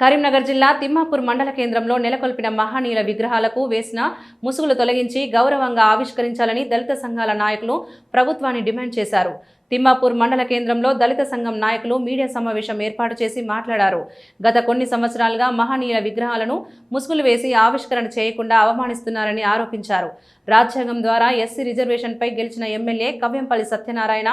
కరీంనగర్ జిల్లా తిమ్మాపూర్ మండల కేంద్రంలో నెలకొల్పిన మహనీయుల విగ్రహాలకు వేసిన ముసుగులు తొలగించి గౌరవంగా ఆవిష్కరించాలని దళిత సంఘాల నాయకులు ప్రభుత్వాన్ని డిమాండ్ చేశారు. తిమ్మాపూర్ మండల కేంద్రంలో దళిత సంఘం నాయకులు మీడియా సమావేశం ఏర్పాటు చేసి మాట్లాడారు. గత కొన్ని సంవత్సరాలుగా మహనీయుల విగ్రహాలను ముసుగులు వేసి ఆవిష్కరణ చేయకుండా అవమానిస్తున్నారని ఆరోపించారు. రాజ్యాంగం ద్వారా ఎస్సీ రిజర్వేషన్పై గెలిచిన ఎమ్మెల్యే కవ్యంపల్లి సత్యనారాయణ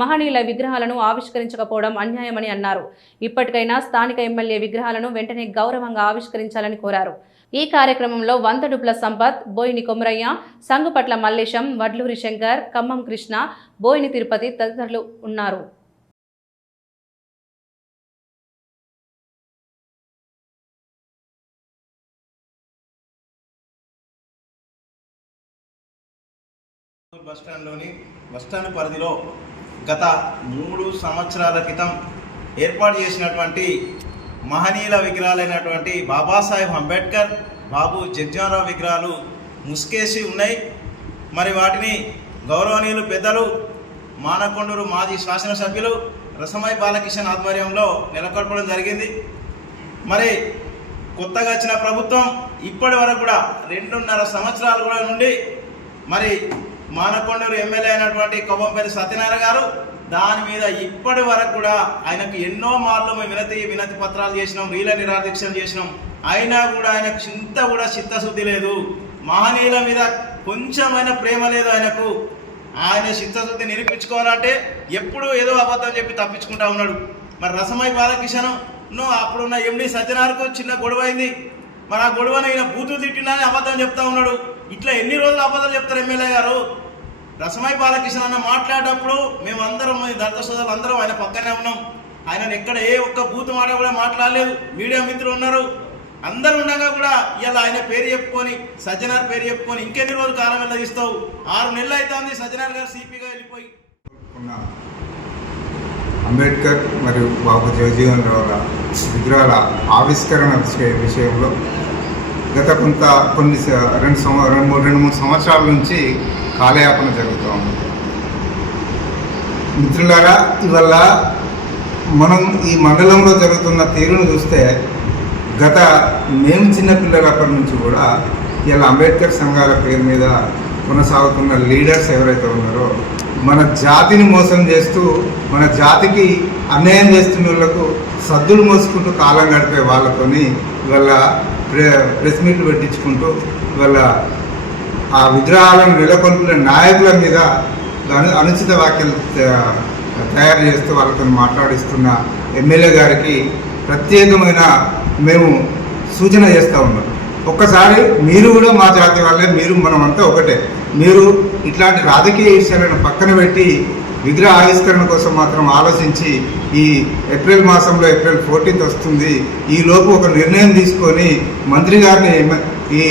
మహనీయుల విగ్రహాలను ఆవిష్కరించకపోవడం అన్యాయమని అన్నారు. ఇప్పటికైనా స్థానిక ఎమ్మెల్యే విగ్రహాలను వెంటనే గౌరవంగా ఆవిష్కరించాలని కోరారు. ఈ కార్యక్రమంలో వంతడుపుల సంపత్, బోయిని కొమరయ్య, సంగుపట్ల మల్లేశం, వడ్లూరి శంకర్, ఖమ్మం కృష్ణ, బోయిని తిరుపతి తదితరులు ఉన్నారు. బస్టాండ్ పరిధిలో గత 3 సంవత్సరాల క్రితం ఏర్పాటు చేసినటువంటి మహనీయుల విగ్రహాలైనటువంటి బాబాసాహెబ్ అంబేద్కర్, బాబు జగ్జీవన్రావు విగ్రహాలు ముసుకేసి ఉన్నాయి. మరి వాటిని గౌరవనీయులు పెద్దలు మానకొండూరు మాజీ శాసనసభ్యులు రసమై బాలకిషన్ ఆధ్వర్యంలో నెలకొల్పడం జరిగింది. మరి కొత్తగా వచ్చిన ప్రభుత్వం ఇప్పటి వరకు కూడా 2.5 సంవత్సరాల కూడా నుండి మరి మానకొండూరు ఎమ్మెల్యే అయినటువంటి కవ్వంపల్లి సత్యనారాయణ గారు దాని మీద ఇప్పటి వరకు కూడా ఆయనకు ఎన్నో మార్లు మేము వినతి పత్రాలు చేసినాం, రీల నిరాదీక్షలు చేసినాం. అయినా కూడా ఆయనకు చింత కూడా చిత్తశుద్ధి లేదు. మహనీయుల మీద కొంచెమైనా ప్రేమ లేదు ఆయనకు. ఆయన చిత్తశుద్ధి నిరూపించుకోవాలంటే ఎప్పుడు ఏదో అబద్ధం చెప్పి తప్పించుకుంటా ఉన్నాడు. మరి రసమై బాలకిషన్ అప్పుడున్న ఎండి సత్యనారాయణకు చిన్న గొడవ అయింది. మరి ఆ గొడవను ఈయన బూతులు తిట్టినా అబద్ధం చెప్తా ఉన్నాడు. ఇట్లా ఎన్ని రోజులు అబద్ధం చెప్తారు ఎమ్మెల్యే గారు? రసమై బాలకిషన్ అన్న మాట్లాడేటప్పుడు మేము అందరం దళిత సోదరులు అందరం ఆయన పక్కనే ఉన్నాం. ఆయనను ఎక్కడ ఏ ఒక్క బూత్ మాట కూడా మాట్లాడలేదు. మీడియా మిత్రులు ఉన్నారు, అందరు ఉండగా కూడా ఇలా ఆయన పేరు చెప్పుకొని సజ్జనార్ పేరు చెప్పుకొని ఇంకెన్ని రోజులు కాలం వెళ్ళదిస్తావు? 6 నెలలు అవుతుంది సజ్జనార్ గారు సిపిగా వెళ్ళిపోయి. అంబేద్కర్ మరియు బాబు జగజీవన్ రావుల విగ్రహాల ఆవిష్కరణ విషయంలో గత కొన్ని 2-3 సంవత్సరాల నుంచి కాలయాపన జరుగుతూ ఉంది. మిత్రులారా, ఇవల్ల మనం ఈ మండలంలో జరుగుతున్న తీరును చూస్తే మేము చిన్నపిల్లలప్పటి నుంచి కూడా ఇలా అంబేద్కర్ సంఘాల పేరు మీద కొనసాగుతున్న లీడర్స్ ఎవరైతే ఉన్నారో మన జాతిని మోసం చేస్తూ మన జాతికి అన్యాయం చేస్తున్న వాళ్ళకు సద్దులు మోసుకుంటూ కాలం గడిపే వాళ్ళతోని ఇవాళ ప్రెస్ మీట్లు పెట్టించుకుంటూ ఇవాళ ఆ విగ్రహాలను నెలకొల్పిన నాయకుల మీద అనుచిత వ్యాఖ్యలు తయారు చేస్తూ వాళ్ళతో మాట్లాడిస్తున్న ఎమ్మెల్యే గారికి ప్రత్యేకమైన మేము సూచన చేస్తూ ఉన్నాం. ఒక్కసారి మీరు కూడా మా జాతి వాళ్ళే, మనమంతా ఒకటే. మీరు ఇట్లాంటి రాజకీయ విషయాలను పక్కన పెట్టి విగ్రహ ఆవిష్కరణ కోసం మాత్రం ఆలోచించి ఈ ఏప్రిల్ మాసంలో April 14th వస్తుంది, ఈలోపు ఒక నిర్ణయం తీసుకొని మంత్రి గారిని, ఈ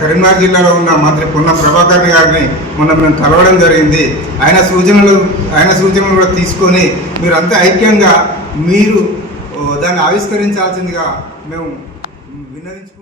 కరీంనగర్ జిల్లాలో ఉన్న మంత్రి పొన్నం ప్రభాకర్ గారిని మేము కలవడం జరిగింది. ఆయన సూచనలు కూడా తీసుకొని మీరంతా ఐక్యంగా దాన్ని ఆవిష్కరించాల్సిందిగా మేము విన్నవించుకుంటున్నాం.